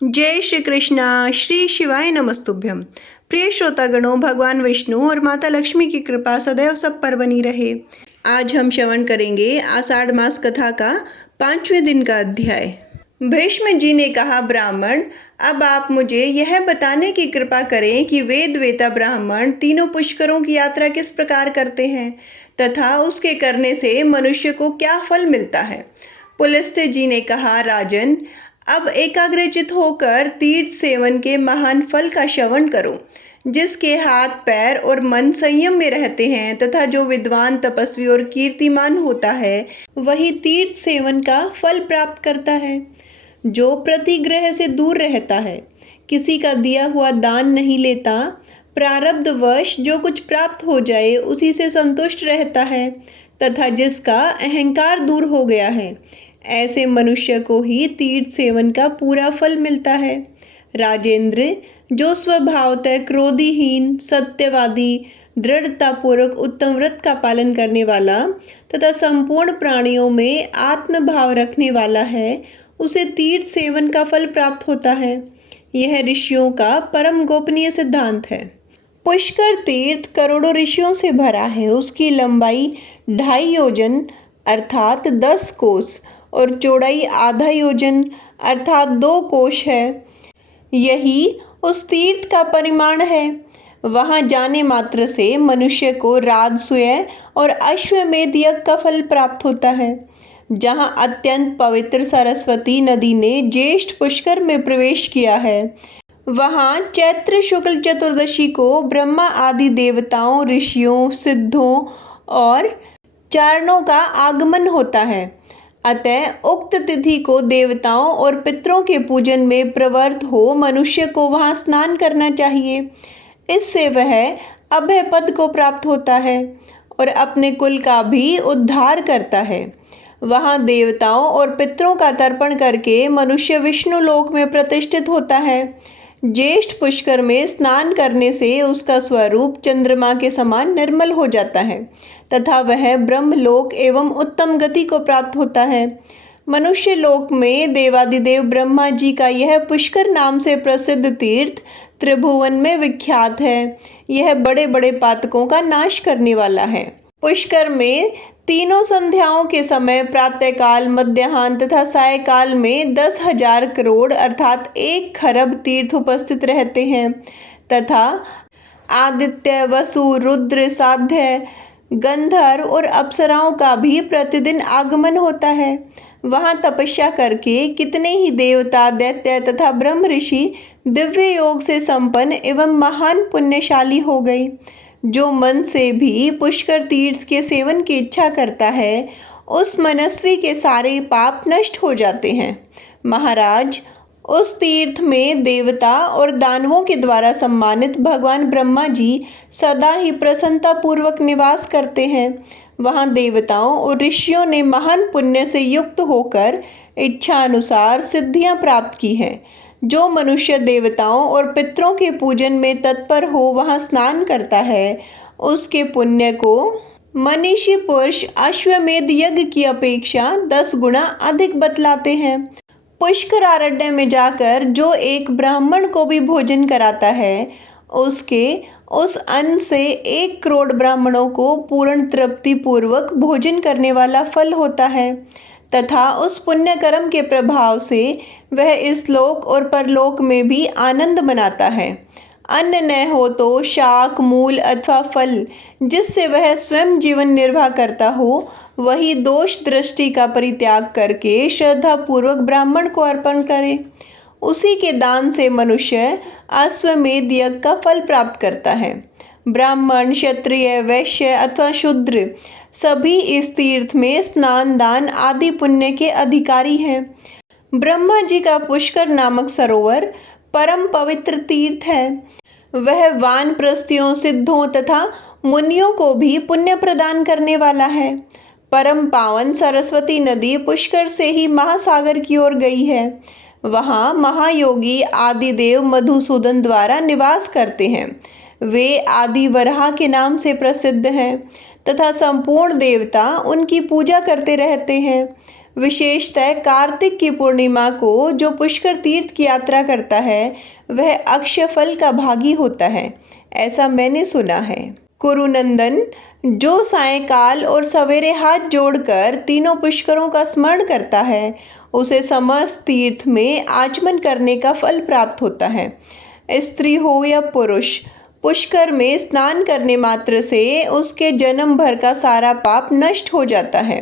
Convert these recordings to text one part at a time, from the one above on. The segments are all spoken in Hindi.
जय श्री कृष्णा। श्री शिवाय नमस्तुभ्यम। प्रिय श्रोतागणों, भगवान विष्णु और माता लक्ष्मी की कृपा सदैव सब पर बनी रहे। आज हम श्रवण करेंगे आषाढ़ मास कथा का 5वें दिन का अध्याय। भीष्म जी ने कहा, ब्राह्मण, अब आप मुझे यह बताने की कृपा करें कि वेद वेता ब्राह्मण तीनों पुष्करों की यात्रा किस प्रकार करते हैं तथा उसके करने से मनुष्य को क्या फल मिलता है। पुलस्त्य जी ने कहा, राजन, अब एकाग्रचित होकर तीर्थ सेवन के महान फल का श्रवण करो। जिसके हाथ पैर और मन संयम में रहते हैं तथा जो विद्वान तपस्वी और कीर्तिमान होता है वही तीर्थ सेवन का फल प्राप्त करता है। जो प्रतिग्रह से दूर रहता है, किसी का दिया हुआ दान नहीं लेता, प्रारब्धवश जो कुछ प्राप्त हो जाए उसी से संतुष्ट रहता है तथा जिसका अहंकार दूर हो गया है, ऐसे मनुष्य को ही तीर्थ सेवन का पूरा फल मिलता है। राजेंद्र, जो स्वभावतः क्रोधहीन, सत्यवादी, दृढ़तापूर्वक उत्तम व्रत का पालन करने वाला तथा संपूर्ण प्राणियों में आत्मभाव रखने वाला है, उसे तीर्थ सेवन का फल प्राप्त होता है। यह ऋषियों का परम गोपनीय सिद्धांत है। पुष्कर तीर्थ करोड़ों ऋषियों से भरा है। उसकी लंबाई 2.5 योजन अर्थात 10 कोस और चौड़ाई आधा योजन अर्थात 2 कोश है। यही उस तीर्थ का परिमाण है। वहां जाने मात्र से मनुष्य को राजसूय और अश्वमेध यज्ञ का फल प्राप्त होता है। जहां अत्यंत पवित्र सरस्वती नदी ने ज्येष्ठ पुष्कर में प्रवेश किया है, वहां चैत्र शुक्ल चतुर्दशी को ब्रह्मा आदि देवताओं, ऋषियों, सिद्धों और चारणों का आगमन होता है। अतः उक्त तिथि को देवताओं और पितरों के पूजन में प्रवृत्त हो मनुष्य को वहां स्नान करना चाहिए। इससे वह अभय पद को प्राप्त होता है और अपने कुल का भी उद्धार करता है। वहां देवताओं और पितरों का तर्पण करके मनुष्य विष्णु लोक में प्रतिष्ठित होता है। ज्येष्ठ पुष्कर में स्नान करने से उसका स्वरूप चंद्रमा के समान निर्मल हो जाता है तथा वह ब्रह्मलोक एवं उत्तम गति को प्राप्त होता है। मनुष्य लोक में देवादिदेव ब्रह्मा जी का यह पुष्कर नाम से प्रसिद्ध तीर्थ त्रिभुवन में विख्यात है। यह बड़े बड़े पातकों का नाश करने वाला है। पुष्कर में तीनों संध्याओं के समय प्रातःकाल, मध्याह्न तथा सायकाल में 10,000 करोड़ अर्थात 1 खरब तीर्थ उपस्थित रहते हैं तथा आदित्य, वसु, रुद्र, साध्य, गंधर्व और अप्सराओं का भी प्रतिदिन आगमन होता है। वहां तपस्या करके कितने ही देवता, दैत्य तथा ब्रह्म ऋषि दिव्य योग से संपन्न एवं महान पुण्यशाली हो गए। जो मन से भी पुष्कर तीर्थ के सेवन की इच्छा करता है, उस मनस्वी के सारे पाप नष्ट हो जाते हैं। महाराज, उस तीर्थ में देवता और दानवों के द्वारा सम्मानित भगवान ब्रह्मा जी सदा ही प्रसन्नता पूर्वक निवास करते हैं। वहां देवताओं और ऋषियों ने महान पुण्य से युक्त होकर इच्छा अनुसार सिद्धियां प्राप्त की हैं। जो मनुष्य देवताओं और पितरों के पूजन में तत्पर हो वहां स्नान करता है, उसके पुण्य को मनीषी पुरुष अश्वमेध यज्ञ की अपेक्षा 10 गुना अधिक बतलाते हैं। पुष्कर अरण्य में जाकर जो एक ब्राह्मण को भी भोजन कराता है, उसके उस अन्न से 1 करोड़ ब्राह्मणों को पूर्ण तृप्ति पूर्वक भोजन करने वाला फल होता है तथा उस पुण्य कर्म के प्रभाव से वह इस लोक और परलोक में भी आनंद मनाता है। अन्न न हो तो शाक, मूल अथवा फल जिससे वह स्वयं जीवन निर्वाह करता हो, वही दोष दृष्टि का परित्याग करके श्रद्धा पूर्वक ब्राह्मण को अर्पण करे। उसी के दान से मनुष्य अश्वमेध यज्ञ का फल प्राप्त करता है। ब्राह्मण, क्षत्रिय, वैश्य अथवा शूद्र सभी इस तीर्थ में स्नान, दान आदि पुण्य के अधिकारी हैं। ब्रह्मा जी का पुष्कर नामक सरोवर परम पवित्र तीर्थ है। वह वानप्रस्थियों, सिद्धों तथा मुनियों को भी पुण्य प्रदान करने वाला है। परम पावन सरस्वती नदी पुष्कर से ही महासागर की ओर गई है। वहाँ महायोगी आदिदेव मधुसूदन द्वारा निवास करते हैं। वे आदि वराह के नाम से प्रसिद्ध हैं तथा संपूर्ण देवता उनकी पूजा करते रहते हैं। विशेषतः कार्तिक की पूर्णिमा को जो पुष्कर तीर्थ की यात्रा करता है वह अक्षय फल का भागी होता है, ऐसा मैंने सुना है। कुरुनंदन, जो सायंकाल और सवेरे हाथ जोड़कर तीनों पुष्करों का स्मरण करता है उसे समस्त तीर्थ में आचमन करने का फल प्राप्त होता है। स्त्री हो या पुरुष, पुष्कर में स्नान करने मात्र से उसके जन्म भर का सारा पाप नष्ट हो जाता है।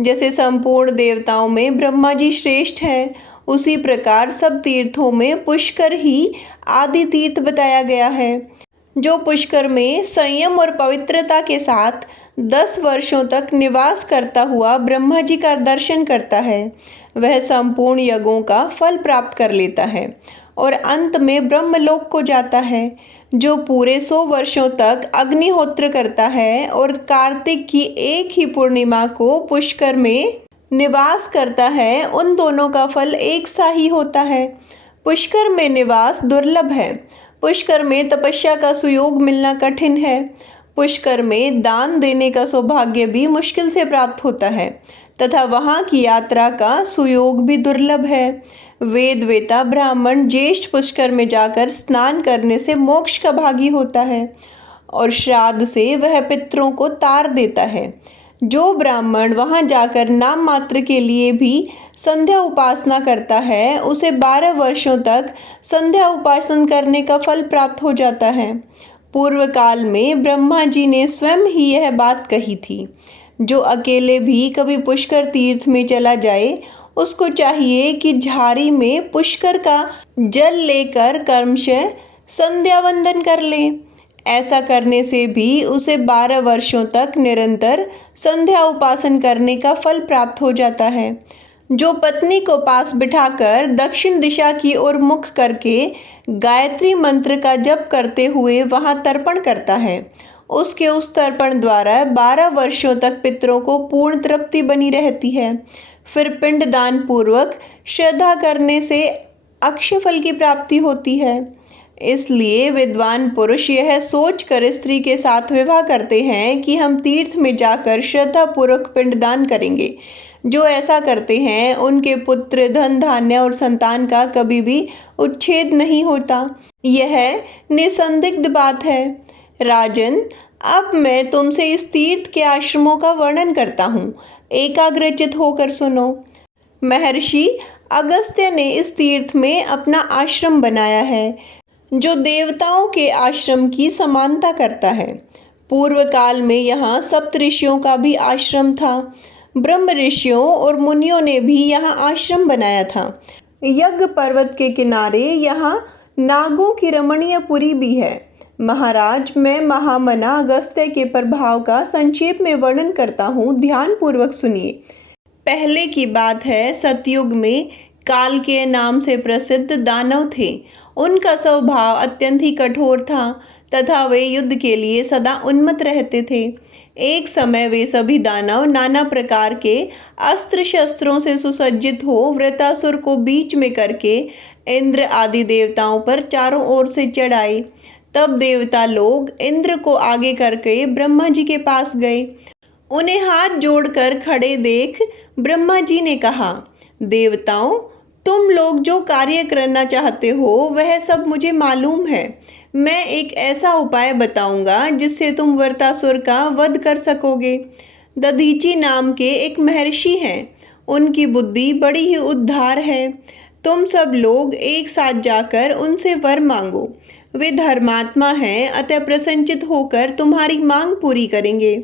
जैसे संपूर्ण देवताओं में ब्रह्मा जी श्रेष्ठ हैं, उसी प्रकार सब तीर्थों में पुष्कर ही आदि तीर्थ बताया गया है। जो पुष्कर में संयम और पवित्रता के साथ 10 वर्षों तक निवास करता हुआ ब्रह्मा जी का दर्शन करता है वह संपूर्ण यज्ञों का फल प्राप्त कर लेता है और अंत में ब्रह्मलोक को जाता है। जो पूरे 100 वर्षों तक अग्निहोत्र करता है और कार्तिक की एक ही पूर्णिमा को पुष्कर में निवास करता है, उन दोनों का फल एक सा ही होता है। पुष्कर में निवास दुर्लभ है। पुष्कर में तपस्या का सुयोग मिलना कठिन है। पुष्कर में दान देने का सौभाग्य भी मुश्किल से प्राप्त होता है तथा वहाँ की यात्रा का सुयोग भी दुर्लभ है। वेद वेता ब्राह्मण ज्येष्ठ पुष्कर में जाकर स्नान करने से मोक्ष का भागी होता है और श्राद्ध से वह पितरों को तार देता है। जो ब्राह्मण वहां जाकर नाम मात्र के लिए भी संध्या उपासना करता है उसे 12 वर्षों तक संध्या उपासन करने का फल प्राप्त हो जाता है। पूर्व काल में ब्रह्मा जी ने स्वयं ही यह बात कही थी। जो अकेले भी कभी पुष्कर तीर्थ में चला जाए उसको चाहिए कि झाड़ी में पुष्कर का जल लेकर क्रमशः संध्या वंदन कर ले। ऐसा करने से भी उसे 12 वर्षों तक निरंतर संध्या उपासन करने का फल प्राप्त हो जाता है। जो पत्नी को पास बिठाकर दक्षिण दिशा की ओर मुख करके गायत्री मंत्र का जप करते हुए वहां तर्पण करता है उसके उस तर्पण द्वारा 12 वर्षों तक पितरों को पूर्ण तृप्ति बनी रहती है। फिर पिंडदान पूर्वक श्रद्धा करने से अक्षय फल की प्राप्ति होती है। इसलिए विद्वान पुरुष यह सोचकर स्त्री के साथ विवाह करते हैं कि हम तीर्थ में जाकर श्रद्धा पूर्वक पिंडदान करेंगे। जो ऐसा करते हैं उनके पुत्र, धन धान्य और संतान का कभी भी उच्छेद नहीं होता। यह निसंदिग्ध बात है। राजन, अब मैं तुमसे इस तीर्थ के आश्रमों का वर्णन करता हूँ, एकाग्रचित होकर सुनो। महर्षि अगस्त्य ने इस तीर्थ में अपना आश्रम बनाया है जो देवताओं के आश्रम की समानता करता है। पूर्व काल में यहाँ सप्तऋषियों का भी आश्रम था। ब्रह्म ऋषियों और मुनियों ने भी यहाँ आश्रम बनाया था। यज्ञ पर्वत के किनारे यहाँ नागों की रमणीय पुरी भी है। महाराज, मैं महामना अगस्त्य के प्रभाव का संक्षेप में वर्णन करता हूँ, ध्यान पूर्वक सुनिए। पहले की बात है, सतयुग में काल के नाम से प्रसिद्ध दानव थे। उनका स्वभाव अत्यंत ही कठोर था तथा वे युद्ध के लिए सदा उन्मत्त रहते थे। एक समय वे सभी दानव नाना प्रकार के अस्त्र शस्त्रों से सुसज्जित हो वृत्रासुर को बीच में करके इंद्र आदि देवताओं पर चारों ओर से चढ़ाए। तब देवता लोग इंद्र को आगे करके ब्रह्मा जी के पास गए। उन्हें हाथ जोड़कर खड़े देख ब्रह्मा जी ने कहा, देवताओं, तुम लोग जो कार्य करना चाहते हो वह सब मुझे मालूम है। मैं एक ऐसा उपाय बताऊंगा जिससे तुम वृत्रासुर का वध कर सकोगे। दधीची नाम के एक महर्षि हैं, उनकी बुद्धि बड़ी ही उद्धार है। तुम सब लोग एक साथ जाकर उनसे वर मांगो। वे धर्मात्मा हैं, अतः प्रसन्नचित होकर तुम्हारी मांग पूरी करेंगे।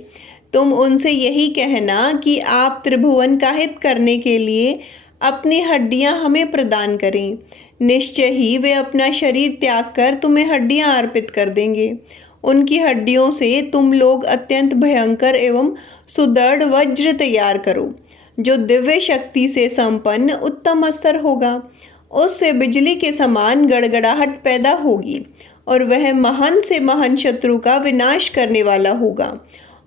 तुम उनसे यही कहना कि आप त्रिभुवन का हित करने के लिए अपनी हड्डियां हमें प्रदान करें। निश्चय ही वे अपना शरीर त्याग कर तुम्हें हड्डियां अर्पित कर देंगे। उनकी हड्डियों से तुम लोग अत्यंत भयंकर एवं सुदृढ़ वज्र तैयार करो, जो दिव्य शक्ति से संपन्न उत्तम अस्त्र होगा। उससे बिजली के समान गड़गड़ाहट पैदा होगी और वह महान से महान शत्रु का विनाश करने वाला होगा।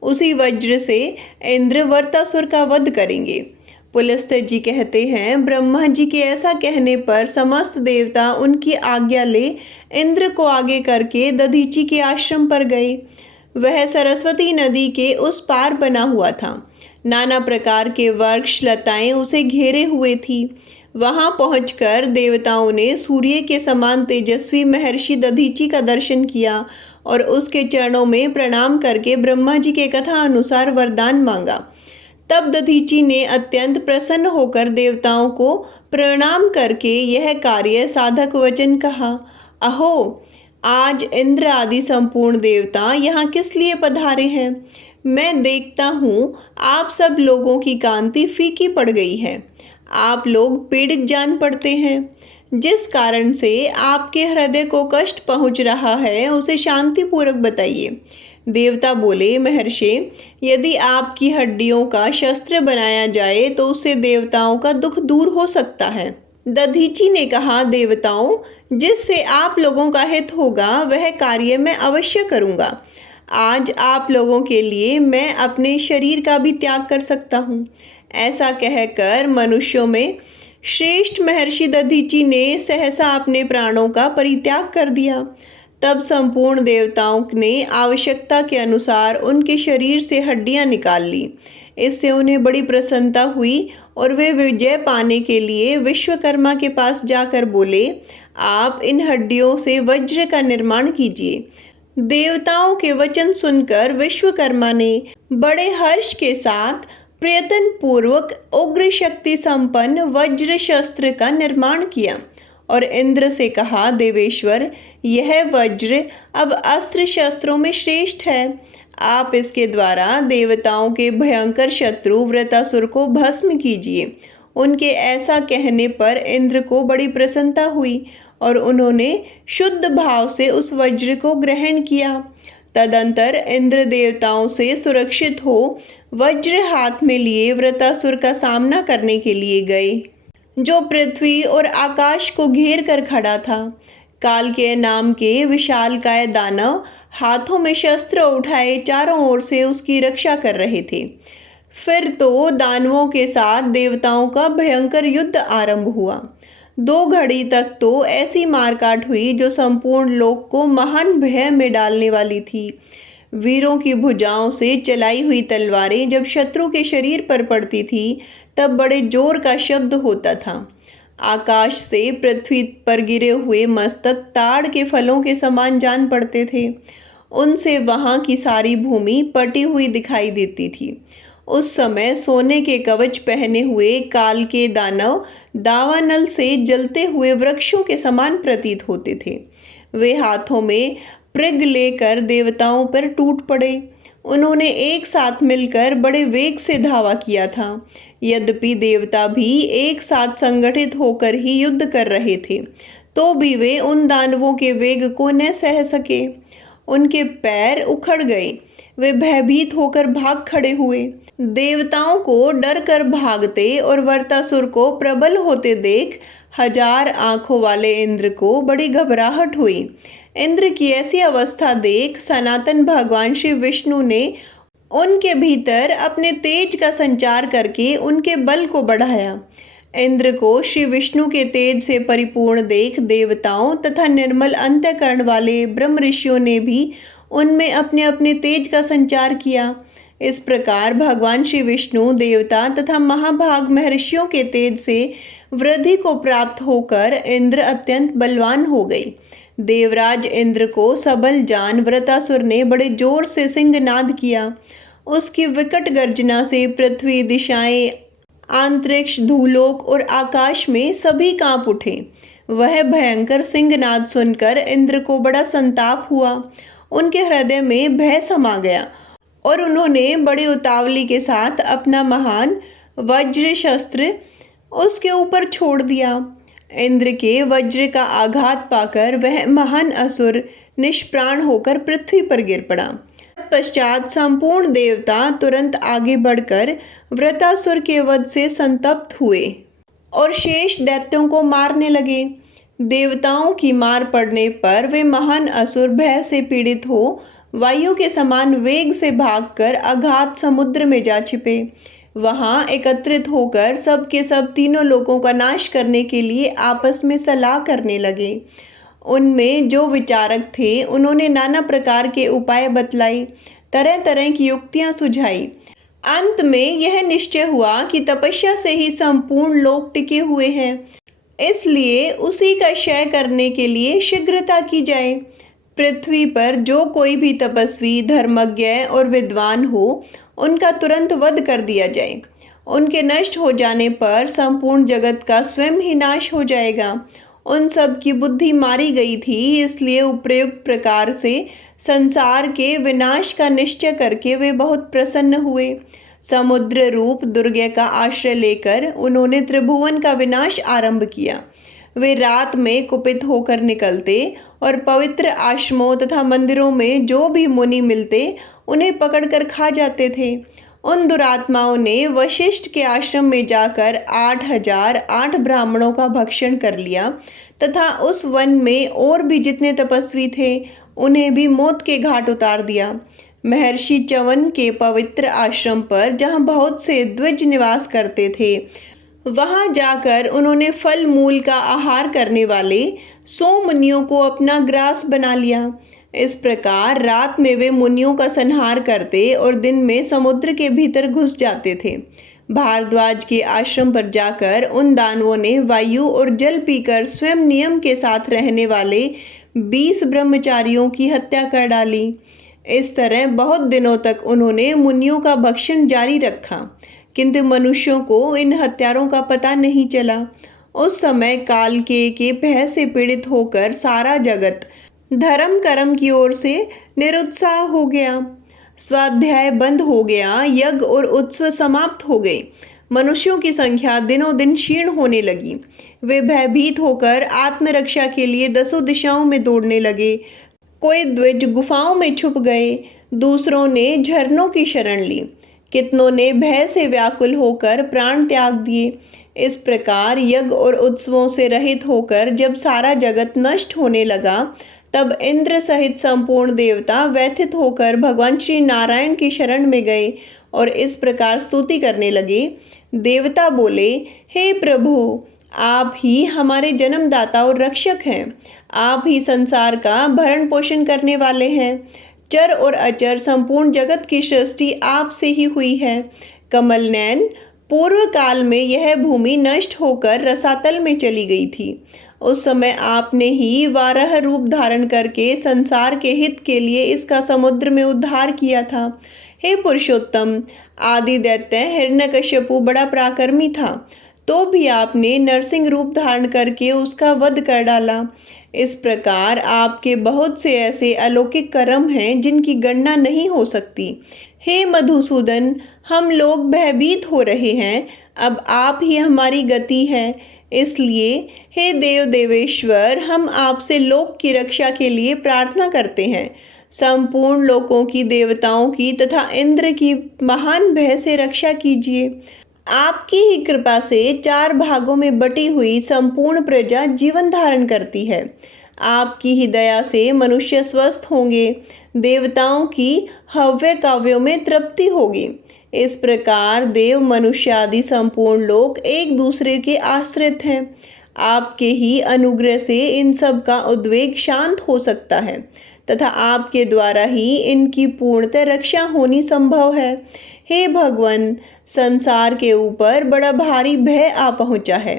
उसी वज्र से इंद्र वृत्रासुर का वध करेंगे। पुलस्त्य जी कहते हैं, ब्रह्मा जी के ऐसा कहने पर समस्त देवता उनकी आज्ञा ले इंद्र को आगे करके दधीची के आश्रम पर गए। वह सरस्वती नदी के उस पार बना हुआ था। नाना प्रकार के वृक्ष लताएं उसे घेरे हुए थी। वहां पहुंचकर देवताओं ने सूर्य के समान तेजस्वी महर्षि दधीचि का दर्शन किया और उसके चरणों में प्रणाम करके ब्रह्मा जी के कथा अनुसार वरदान मांगा। तब दधीचि ने अत्यंत प्रसन्न होकर देवताओं को प्रणाम करके यह कार्य साधक वचन कहा। अहो, आज इंद्र आदि संपूर्ण देवता यहाँ किस लिए पधारे हैं? मैं देखता हूँ आप सब लोगों की कांति फीकी पड़ गई है। आप लोग पीड़ित जान पड़ते हैं। जिस कारण से आपके हृदय को कष्ट पहुँच रहा है उसे शांतिपूर्वक बताइए। देवता बोले, महर्षि, यदि आपकी हड्डियों का शस्त्र बनाया जाए तो उससे देवताओं का दुख दूर हो सकता है। दधीचि ने कहा, देवताओं, जिससे आप लोगों का हित होगा वह कार्य मैं अवश्य करूंगा। आज आप लोगों के लिए मैं अपने शरीर का भी त्याग कर सकता हूँ। ऐसा कहकर मनुष्यों में श्रेष्ठ महर्षि दधीचि ने सहसा अपने प्राणों का परित्याग कर दिया। तब संपूर्ण देवताओं ने आवश्यकता के अनुसार उनके शरीर से हड्डियां निकाल ली। इससे उन्हें बड़ी प्रसन्नता हुई और वे विजय पाने के लिए विश्वकर्मा के पास जाकर बोले, आप इन हड्डियों से वज्र का निर्माण कीजिए। देवताओं के वचन सुनकर विश्वकर्मा ने बड़े हर्ष के साथ प्रयत्न पूर्वक उग्र शक्ति संपन्न वज्र शस्त्र का निर्माण किया और इंद्र से कहा, देवेश्वर, यह वज्र अब अस्त्र शस्त्रों में श्रेष्ठ है। आप इसके द्वारा देवताओं के भयंकर शत्रु वृत्रासुर को भस्म कीजिए। उनके ऐसा कहने पर इंद्र को बड़ी प्रसन्नता हुई और उन्होंने शुद्ध भाव से उस वज्र को ग्रहण किया। तदंतर इंद्र देवताओं से सुरक्षित हो वज्र हाथ में लिए वृत्रासुर का सामना करने के लिए गए, जो पृथ्वी और आकाश को घेर कर खड़ा था। कालकेय नाम के विशालकाय दानव हाथों में शस्त्र उठाए चारों ओर से उसकी रक्षा कर रहे थे। फिर तो दानवों के साथ देवताओं का भयंकर युद्ध आरंभ हुआ। 2 घड़ी तक तो ऐसी मारकाट हुई जो संपूर्ण लोक को महान भय में डालने वाली थी। वीरों की भुजाओं से चलाई हुई तलवारें जब शत्रु के शरीर पर पड़ती थी तब बड़े जोर का शब्द होता था। आकाश से पृथ्वी पर गिरे हुए मस्तक ताड़ के फलों के समान जान पड़ते थे। उनसे वहां की सारी भूमि पटी हुई दिखाई देती थी। उस समय सोने के कवच पहने हुए काल के दानव दावानल से जलते हुए वृक्षों के समान प्रतीत होते थे। वे हाथों में पृग लेकर देवताओं पर टूट पड़े। उन्होंने एक साथ मिलकर बड़े वेग से धावा किया था। यद्यपि देवता भी एक साथ संगठित होकर ही युद्ध कर रहे थे, तो भी वे उन दानवों के वेग को न सह सके। उनके पैर उखड़ गए। वे भयभीत होकर भाग खड़े हुए। देवताओं को डर कर भागते और वृत्रासुर को प्रबल होते देख 1000 आंखों वाले इंद्र को बड़ी घबराहट हुई। इंद्र की ऐसी अवस्था देख सनातन भगवान श्री विष्णु ने उनके भीतर अपने तेज का संचार करके उनके बल को बढ़ाया। इंद्र को श्री विष्णु के तेज से परिपूर्ण देख देवताओं तथा निर्मल अंतःकरण वाले ब्रह्म ऋषियों ने भी उनमें अपने अपने तेज का संचार किया। इस प्रकार भगवान श्री विष्णु देवता तथा महाभाग महर्षियों के तेज से वृद्धि को प्राप्त होकर इंद्र अत्यंत बलवान हो गए। देवराज इंद्र को सबल जान वृत्रासुर ने बड़े जोर से सिंहनाद किया। उसकी विकट गर्जना से पृथ्वी, दिशाएं, अंतरिक्ष, धूलोक और आकाश में सभी कांप उठे। वह भयंकर सिंहनाद सुनकर इंद्र को बड़ा संताप हुआ। उनके हृदय में भय समा गया और उन्होंने बड़ी उतावली के साथ अपना महान वज्र शस्त्र उसके ऊपर छोड़ दिया। इंद्र के वज्र का आघात पाकर वह महान असुर निष्प्राण होकर पृथ्वी पर गिर पड़ा। पश्चात संपूर्ण देवता तुरंत आगे बढ़कर वृत्रासुर के वध से संतप्त हुए और शेष दैत्यों को मारने लगे। देवताओं की मार पड़ने पर वे महान असुर भय से पीड़ित हो वायु के समान वेग से भागकर अगाध समुद्र में जा छिपे। वहां एकत्रित होकर सब के सब तीनों लोगों का नाश करने के लिए आपस में सलाह करने लगे। उनमें जो विचारक थे उन्होंने नाना प्रकार के उपाय बतलाई, तरह तरह की युक्तियां सुझाई। अंत में यह निश्चय हुआ कि तपस्या से ही संपूर्ण लोक टिके हुए हैं, इसलिए उसी का क्षय करने के लिए शीघ्रता की जाए। पृथ्वी पर जो कोई भी तपस्वी, धर्मज्ञ और विद्वान हो, उनका तुरंत वध कर दिया जाए। उनके नष्ट हो जाने पर संपूर्ण जगत का स्वयं ही नाश हो जाएगा। उन सब की बुद्धि मारी गई थी, इसलिए उपयुक्त प्रकार से संसार के विनाश का निश्चय करके वे बहुत प्रसन्न हुए। समुद्र रूप दुर्गे का आश्रय लेकर उन्होंने त्रिभुवन का विनाश आरंभ किया। वे रात में कुपित होकर निकलते और पवित्र आश्रमों तथा मंदिरों में जो भी मुनि मिलते उन्हें पकड़कर खा जाते थे। उन दुरात्माओं ने वशिष्ठ के आश्रम में जाकर 8008 ब्राह्मणों का भक्षण कर लिया तथा उस वन में और भी जितने तपस्वी थे उन्हें भी मौत के घाट उतार दिया। महर्षि च्यवन के पवित्र आश्रम पर, जहाँ बहुत से द्विज निवास करते थे, वहां जाकर उन्होंने फल मूल का आहार करने वाले 100 मुनियों को अपना ग्रास बना लिया। इस प्रकार रात में वे मुनियों का संहार करते और दिन में समुद्र के भीतर घुस जाते थे। भारद्वाज के आश्रम पर जाकर उन दानवों ने वायु और जल पीकर स्वयं नियम के साथ रहने वाले 20 ब्रह्मचारियों की हत्या कर डाली। इस तरह बहुत दिनों तक उन्होंने मुनियों का भक्षण जारी रखा, किंतु मनुष्यों को इन हत्यारों का पता नहीं चला। उस समय काल के भय से पीड़ित होकर सारा जगत धर्म कर्म की ओर से निरुत्साह हो गया। स्वाध्याय बंद हो गया, यज्ञ और उत्सव समाप्त हो गए। मनुष्यों की संख्या दिनों दिन क्षीण होने लगी। वे भयभीत होकर आत्मरक्षा के लिए 10 दिशाओं में दौड़ने लगे। कोई द्विज गुफाओं में छुप गए, दूसरों ने झरनों की शरण ली, कितनों ने भय से व्याकुल होकर प्राण त्याग दिए। इस प्रकार यज्ञ और उत्सवों से रहित होकर जब सारा जगत नष्ट होने लगा, तब इंद्र सहित संपूर्ण देवता व्यथित होकर भगवान श्री नारायण की शरण में गए और इस प्रकार स्तुति करने लगे। देवता बोले, हे प्रभु, आप ही हमारे जन्मदाता और रक्षक हैं। आप ही संसार का भरण पोषण करने वाले हैं। चर और अचर संपूर्ण जगत की सृष्टि आप से ही हुई है। कमल नयन, पूर्व काल में यह भूमि नष्ट होकर रसातल में चली गई थी। उस समय आपने ही वाराह रूप धारण करके संसार के हित के लिए इसका समुद्र में उद्धार किया था। हे पुरुषोत्तम, आदि दैत्य हिरण्यकश्यपु बड़ा पराक्रमी था, तो भी आपने नरसिंह रूप धारण करके उसका वध कर डाला। इस प्रकार आपके बहुत से ऐसे अलौकिक कर्म हैं जिनकी गणना नहीं हो सकती। हे मधुसूदन, हम लोग भयभीत हो रहे हैं, अब आप ही हमारी गति है। इसलिए हे देव देवेश्वर, हम आपसे लोक की रक्षा के लिए प्रार्थना करते हैं। संपूर्ण लोकों की, देवताओं की तथा इंद्र की महान भय से रक्षा कीजिए। आपकी ही कृपा से 4 भागों में बटी हुई संपूर्ण प्रजा जीवन धारण करती है। आपकी ही दया से मनुष्य स्वस्थ होंगे, देवताओं की हव्य काव्यों में तृप्ति होगी। इस प्रकार देव, मनुष्य आदि संपूर्ण लोक एक दूसरे के आश्रित हैं। आपके ही अनुग्रह से इन सब का उद्वेग शांत हो सकता है तथा आपके द्वारा ही इनकी पूर्णतः रक्षा होनी संभव है। हे भगवान, संसार के ऊपर बड़ा भारी भय आ पहुंचा है।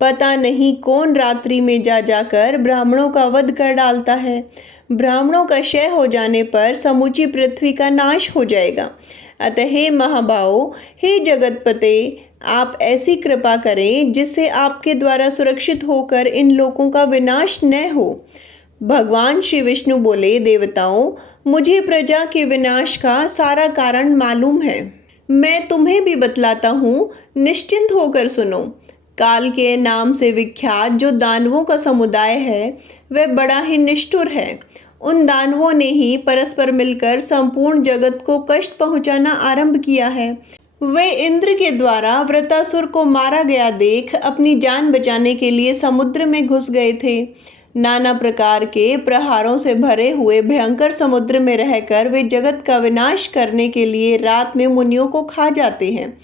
पता नहीं कौन रात्रि में जा जाकर ब्राह्मणों का वध कर डालता है। ब्राह्मणों का क्षय हो जाने पर समूची पृथ्वी का नाश हो जाएगा। अतः हे महाबाहो, हे जगतपते, आप ऐसी कृपा करें जिससे आपके द्वारा सुरक्षित होकर इन लोगों का विनाश न हो। भगवान श्री विष्णु बोले, देवताओं, मुझे प्रजा के विनाश का सारा कारण मालूम है। मैं तुम्हें भी बतलाता हूँ, निश्चिंत होकर सुनो। काल के नाम से विख्यात जो दानवों का समुदाय है, वह बड़ा ही निष्ठुर है। उन दानवों ने ही परस्पर मिलकर संपूर्ण जगत को कष्ट पहुंचाना आरंभ किया है। वे इंद्र के द्वारा वृत्रासुर को मारा गया देख अपनी जान बचाने के लिए समुद्र में घुस गए थे। नाना प्रकार के प्रहारों से भरे हुए भयंकर समुद्र में रहकर वे जगत का विनाश करने के लिए रात में मुनियों को खा जाते हैं।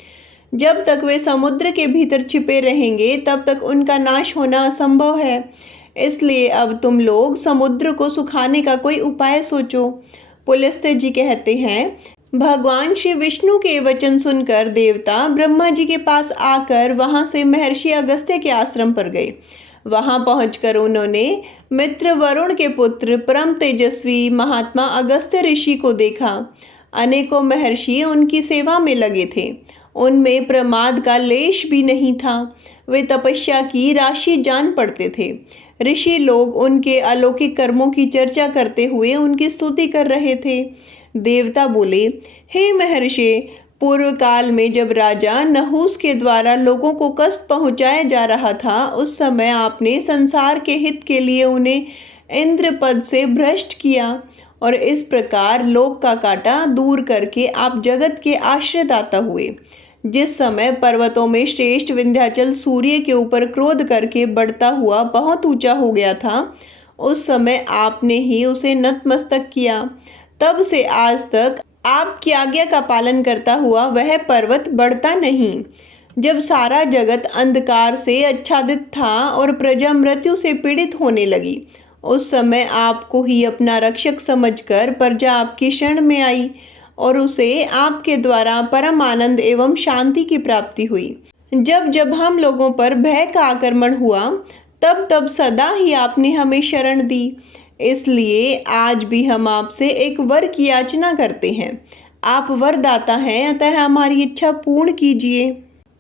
जब तक वे समुद्र के भीतर छिपे रहेंगे तब तक उनका नाश होना असंभव है। इसलिए अब तुम लोग समुद्र को सुखाने का कोई उपाय सोचो। पुलस्त्य जी कहते हैं, भगवान श्री विष्णु के वचन सुनकर देवता ब्रह्मा जी के पास आकर वहां से महर्षि अगस्त्य के आश्रम पर गए। वहां पहुंचकर उन्होंने मित्र वरुण के पुत्र परम तेजस्वी महात्मा अगस्त्य ऋषि को देखा। अनेकों महर्षि उनकी सेवा में लगे थे, उनमें प्रमाद का लेश भी नहीं था। वे तपस्या की राशि जान पड़ते थे। ऋषि लोग उनके अलौकिक कर्मों की चर्चा करते हुए उनकी स्तुति कर रहे थे। देवता बोले, हे महर्षि, पूर्व काल में जब राजा नहुस के द्वारा लोगों को कष्ट पहुंचाया जा रहा था, उस समय आपने संसार के हित के लिए उन्हें इंद्र पद से भ्रष्ट किया और इस प्रकार लोक का कांटा दूर करके आप जगत के आश्रयदाता हुए। जिस समय पर्वतों में श्रेष्ठ विंध्याचल सूर्य के ऊपर क्रोध करके बढ़ता हुआ बहुत ऊंचा हो गया था, उस समय आपने ही उसे नतमस्तक किया। तब से आज तक आपकी आज्ञा का पालन करता हुआ वह पर्वत बढ़ता नहीं। जब सारा जगत अंधकार से आच्छादित था और प्रजा मृत्यु से पीड़ित होने लगी, उस समय आपको ही अपना रक्षक समझकर प्रजा आपकी शरण में आई और उसे आपके द्वारा परम आनंद एवं शांति की प्राप्ति हुई। जब जब हम लोगों पर भय का आक्रमण हुआ, तब तब सदा ही आपने हमें शरण दी। इसलिए आज भी हम आपसे एक वर की याचना करते हैं। आप वरदाता हैं, अतः हमारी इच्छा पूर्ण कीजिए।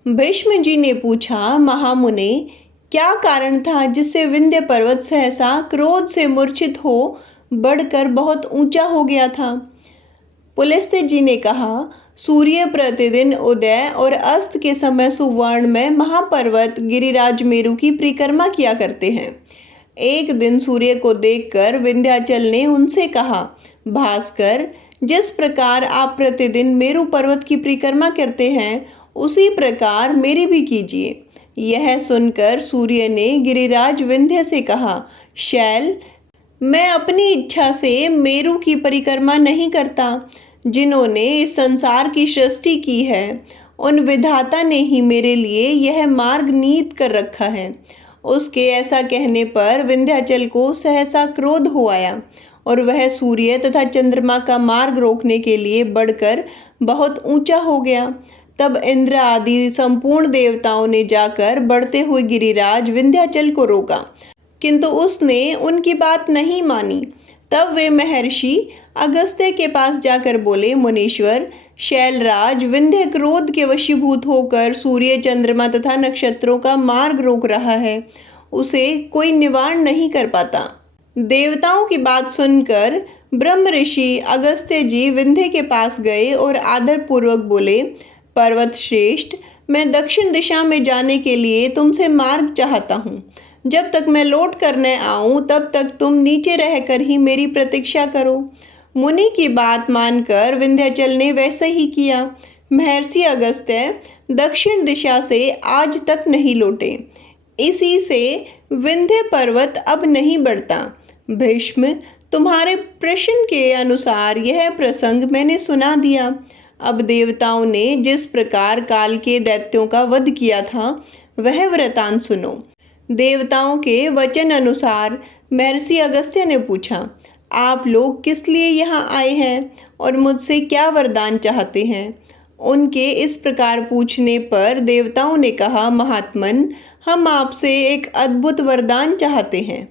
भीष्म जी ने पूछा, महामुने, क्या कारण था जिससे विंध्य पर्वत सहसा क्रोध से मूर्छित हो बढ़कर बहुत ऊंचा हो गया था? पुलस्त्य जी ने कहा, सूर्य प्रतिदिन उदय और अस्त के समय सुवर्ण में महापर्वत गिरिराज मेरु की परिक्रमा किया करते हैं। एक दिन सूर्य को देखकर विंध्याचल ने उनसे कहा, भास्कर, जिस प्रकार आप प्रतिदिन मेरु पर्वत की परिक्रमा करते हैं, उसी प्रकार मेरी भी कीजिए। यह सुनकर सूर्य ने गिरिराज विंध्य से कहा, शैल, मैं अपनी इच्छा से मेरु की परिक्रमा नहीं करता। जिन्होंने इस संसार की सृष्टि की है, उन विधाता ने ही मेरे लिए यह मार्ग नीत कर रखा है। उसके ऐसा कहने पर विंध्याचल को सहसा क्रोध हो आया और वह सूर्य तथा चंद्रमा का मार्ग रोकने के लिए बढ़कर बहुत ऊंचा हो गया। तब इंद्र आदि संपूर्ण देवताओं ने जाकर बढ़ते हुए गिरिराज विंध्याचल को रोका, किंतु उसने उनकी बात नहीं मानी। तब वे महर्षि अगस्त्य के पास जाकर बोले, मुनीश्वर, शैलराज विंध्य क्रोध के वशीभूत होकर सूर्य, चंद्रमा तथा नक्षत्रों का मार्ग रोक रहा है। उसे कोई निवारण नहीं कर पाता। देवताओं की बात सुनकर ब्रह्म ऋषि अगस्त्य जी विंध्य के पास गए और आदर पूर्वक बोले, पर्वत श्रेष्ठ, मैं दक्षिण दिशा में जाने के लिए तुमसे मार्ग चाहता हूँ। जब तक मैं लौट कर न आऊं, तब तक तुम नीचे रहकर ही मेरी प्रतीक्षा करो। मुनि की बात मानकर विंध्याचल ने वैसे ही किया। महर्षि अगस्त्य दक्षिण दिशा से आज तक नहीं लौटे। इसी से विंध्य पर्वत अब नहीं बढ़ता। भीष्म, तुम्हारे प्रश्न के अनुसार यह प्रसंग मैंने सुना दिया। अब देवताओं ने जिस प्रकार काल के दैत्यों का वध किया था, वह वृतांत सुनो। देवताओं के वचन अनुसार महर्षि अगस्त्य ने पूछा, आप लोग किस लिए यहाँ आए हैं और मुझसे क्या वरदान चाहते हैं? उनके इस प्रकार पूछने पर देवताओं ने कहा, महात्मन, हम आपसे एक अद्भुत वरदान चाहते हैं।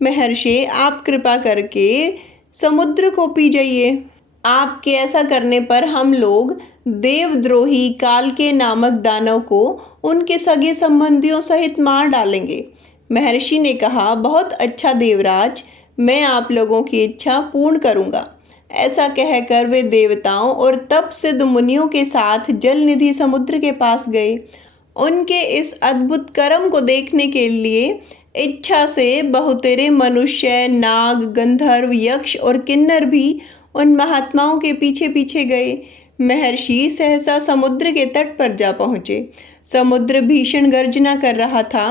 महर्षि, आप कृपा करके समुद्र को पी जाइए। आपके ऐसा करने पर हम लोग देवद्रोही काल के नामक दानव को उनके सगे संबंधियों सहित मार डालेंगे। महर्षि ने कहा, बहुत अच्छा देवराज, मैं आप लोगों की इच्छा पूर्ण करूंगा। ऐसा कहकर वे देवताओं और तप सिद्ध मुनियों के साथ जल निधि समुद्र के पास गए। उनके इस अद्भुत कर्म को देखने के लिए इच्छा से बहुतेरे मनुष्य, नाग, गंधर्व, यक्ष और किन्नर भी उन महात्माओं के पीछे पीछे गए। महर्षि सहसा समुद्र के तट पर जा पहुँचे। समुद्र भीषण गर्जना कर रहा था।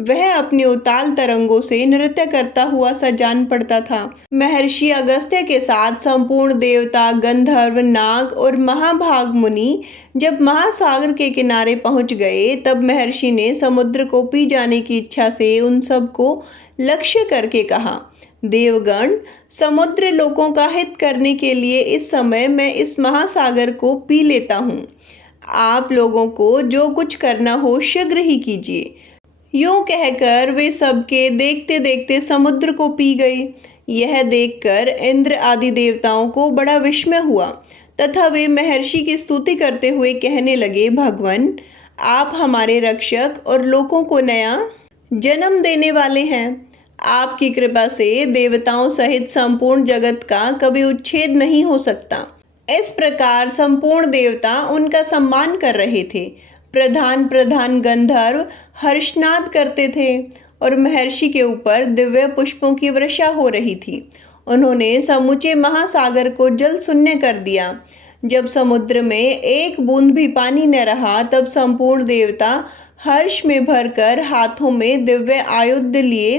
वह अपनी उताल तरंगों से नृत्य करता हुआ सा जान पड़ता था। महर्षि अगस्त्य के साथ संपूर्ण देवता, गंधर्व, नाग और महाभाग मुनि जब महासागर के किनारे पहुंच गए, तब महर्षि ने समुद्र को पी जाने की इच्छा से उन सबको लक्ष्य करके कहा, देवगण, समुद्र लोकों का हित करने के लिए इस समय मैं इस महासागर को पी लेता हूँ। आप लोगों को जो कुछ करना हो शीघ्र ही कीजिए। यूं कहकर वे सबके देखते देखते समुद्र को पी गए। यह देखकर इंद्र आदि देवताओं को बड़ा विस्मय हुआ तथा वे महर्षि की स्तुति करते हुए कहने लगे, भगवान, आप हमारे रक्षक और लोगों को नया जन्म देने वाले हैं। आपकी कृपा से देवताओं सहित संपूर्ण जगत का कभी उच्छेद नहीं हो सकता। इस प्रकार संपूर्ण देवता उनका सम्मान कर रहे थे। प्रधान प्रधान गंधर्व हर्षनाद करते थे और महर्षि के ऊपर दिव्य पुष्पों की वर्षा हो रही थी। उन्होंने समूचे महासागर को जल शून्य कर दिया। जब समुद्र में एक बूंद भी पानी न रहा, तब संपूर्ण देवता हर्ष में भरकर हाथों में दिव्य आयुध लिए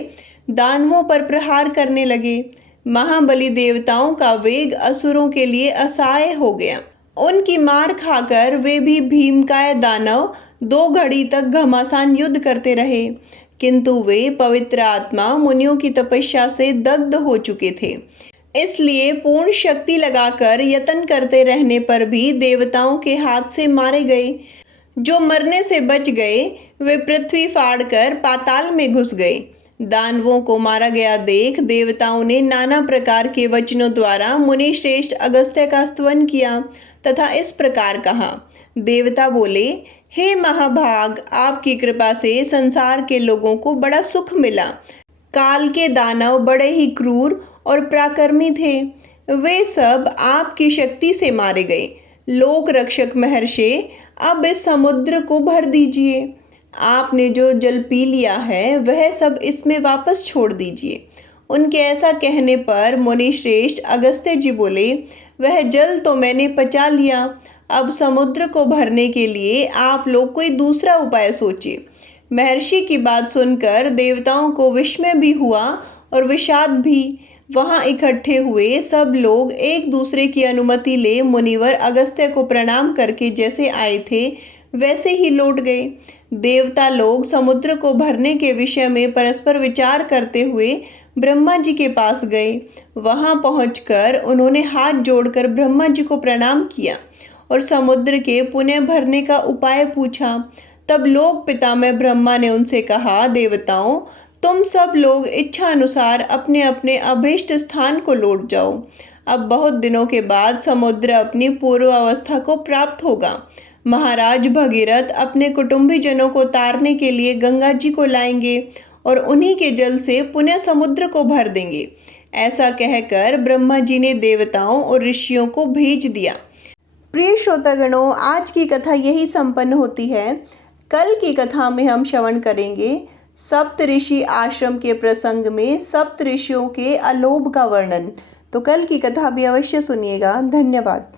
दानवों पर प्रहार करने लगे। महाबली देवताओं का वेग असुरों के लिए असहाय हो गया। उनकी मार खाकर वे भी भीमकाय दानव 2 घड़ी तक घमासान युद्ध करते रहे, किंतु वे पवित्र आत्मा मुनियों की तपस्या से दग्ध हो चुके थे। इसलिए पूर्ण शक्ति लगाकर यत्न करते रहने पर भी देवताओं के हाथ से मारे गए। जो मरने से बच गए वे पृथ्वी फाड़कर पाताल में घुस गए। दानवों को मारा गया देख देवताओं ने नाना प्रकार के वचनों द्वारा मुनि श्रेष्ठ अगस्त्य का स्तवन किया तथा इस प्रकार कहा। देवता बोले, हे महाभाग, आपकी कृपा से संसार के लोगों को बड़ा सुख मिला। काल के दानव बड़े ही क्रूर और पराक्रमी थे। वे सब आपकी शक्ति से मारे गए। लोक रक्षक महर्षि, अब इस समुद्र को भर दीजिए। आपने जो जल पी लिया है वह सब इसमें वापस छोड़ दीजिए। उनके ऐसा कहने पर मुनि श्रेष्ठ अगस्त्य जी बोले, वह जल तो मैंने पचा लिया, अब समुद्र को भरने के लिए आप लोग कोई दूसरा उपाय सोचिए। महर्षि की बात सुनकर देवताओं को विस्मय भी हुआ और विषाद भी। वहां इकट्ठे हुए सब लोग एक दूसरे की अनुमति ले मुनिवर अगस्त्य को प्रणाम करके जैसे आए थे वैसे ही लौट गए। देवता लोग समुद्र को भरने के विषय में परस्पर विचार करते हुए ब्रह्मा जी के पास गए। वहां पहुंचकर उन्होंने हाथ जोड़कर ब्रह्मा जी को प्रणाम किया और समुद्र के पुनः भरने का उपाय पूछा। तब लोक पितामह ब्रह्मा ने उनसे कहा, देवताओं, तुम सब लोग इच्छा अनुसार अपने अपने अभीष्ट स्थान को लौट जाओ। अब बहुत दिनों के बाद समुद्र अपनी पूर्व अवस्था को प्राप्त होगा। महाराज भगीरथ अपने कुटुंबी जनों को तारने के लिए गंगा जी को लाएंगे और उन्हीं के जल से पुनः समुद्र को भर देंगे। ऐसा कहकर ब्रह्मा जी ने देवताओं और ऋषियों को भेज दिया। प्रिय श्रोतागणों, आज की कथा यही संपन्न होती है। कल की कथा में हम श्रवण करेंगे सप्तऋषि आश्रम के प्रसंग में सप्त ऋषियों के अलोभ का वर्णन। तो कल की कथा भी अवश्य सुनिएगा। धन्यवाद।